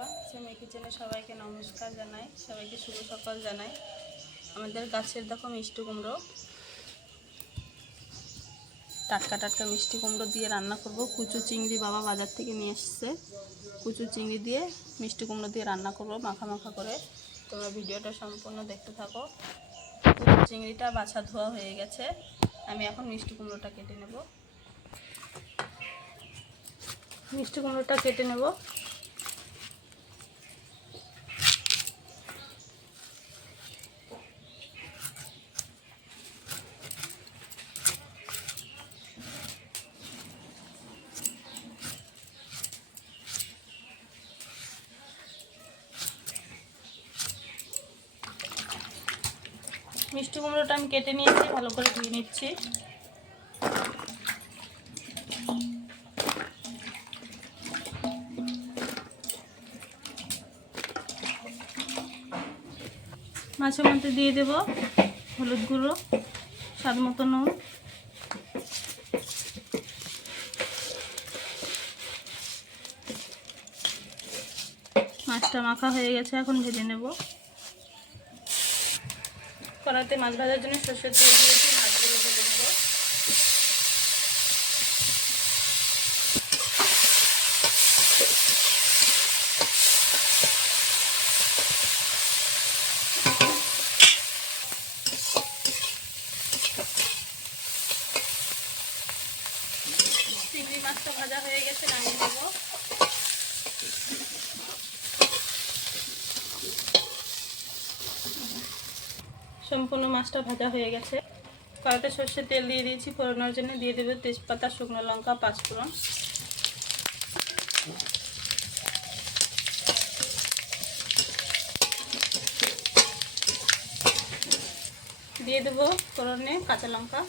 বন্ধুরা, সেমি কিচেনে সবাইকে নমস্কার জানাই, সবাইকে শুভ সকাল জানাই। আমাদের গাছের দেখো মিষ্টি কুমড়ো। টাটকা টাটকা মিষ্টি কুমড়ো দিয়ে রান্না করব। কুচু চিংড়ি বাবা বাজার থেকে নিয়ে এসছে। কুচু চিংড়ি দিয়ে মিষ্টি কুমড়ো দিয়ে রান্না করব মাখা মাখা করে। তোমরা ভিডিওটা সম্পূর্ণ দেখতে থাকো। কুচু চিংড়িটা বাছা ধোয়া হয়ে গেছে। আমি এখন মিষ্টি কুমড়োটা কেটে নেব। মিষ্টি কুমড়োটা কেটে নেব। মিষ্টি কুমড়োটা আমি কেটে নিয়েছি, ভালো করে ধুয়ে নিচ্ছি। মাছের মধ্যে দিয়ে দেব হলুদ গুঁড়ো, স্বাদ মতো নুন। মাছটা মাখা হয়ে গেছে, এখন ভেজে নেব। কড়াতে মাছ ভাজার জন্য সর্ষের তেল দিয়েছি মাছগুলো ভেজে নেব। চিংড়ি মাছটা ভাজা হয়ে গেছে, নামিয়ে নেব। সম্পূর্ণ মাছটা ভাজা হয়ে গেছে। কড়াতে সর্ষের তেল দিয়ে দিয়েছি, ফোড়নোর জন্য দিয়ে দেবো তেজপাতা, শুকনো লঙ্কা, পাঁচফোড়ন। দিয়ে দেবো ফোড়নে কাঁচা লঙ্কা।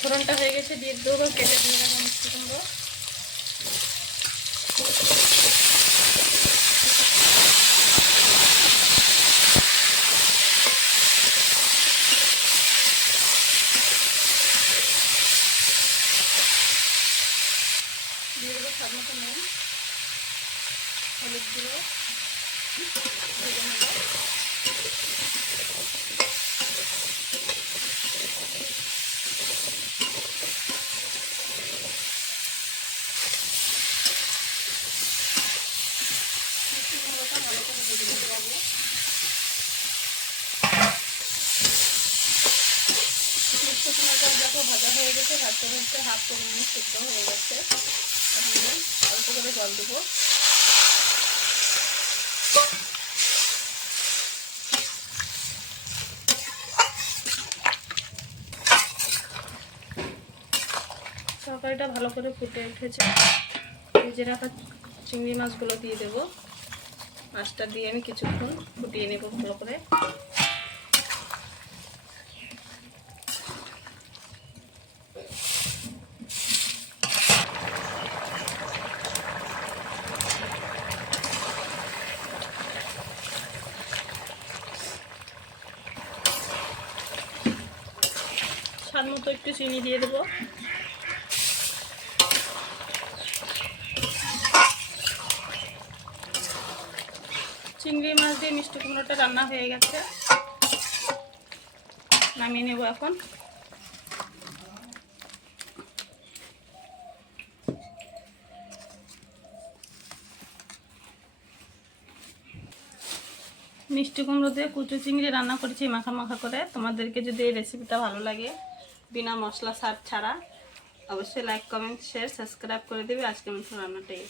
ফোড়নটা হয়ে গেছে, দিয়ে দেবো, কেটে দিয়ে দেবো মিষ্টি কুমড়ো। দিয়ে দেবো স্বাদ মতো নুন, হলুদ গুঁড়ো, ভেজে নেব। করে ভেজে হয়ে গেছে, ভাজতে ভাজতে হাফ পরিমাণে সেদ্ধ হয়ে গেছে। অল্প করে জল দেবো তরকারিটা ভালো করে ফুটে উঠেছে। ভেজে রাখা চিংড়ি মাছগুলো দিয়ে দেবো। মাছটা দিয়ে আমি কিছুক্ষণ ফুটিয়ে নেব ভালো করে। স্বাদ মতো একটু চিনি দিয়ে দেবো। চিংড়ি মাছ দিয়ে মিষ্টি কুমড়োটা রান্না হয়ে গেছে। নামিয়ে নেব এখন। মিষ্টি কুমড়ো দিয়ে কুচু চিংড়ি রান্না করেছি, মাখা মাখা করে। তোমাদেরকে যদি এই রেসিপিটা ভালো লাগে বিনা মশলা সার ছাড়া। অবশ্যই লাইক কমেন্ট শেয়ার সাবস্ক্রাইব করে দেবে। আজকে আমি রান্নাটাই।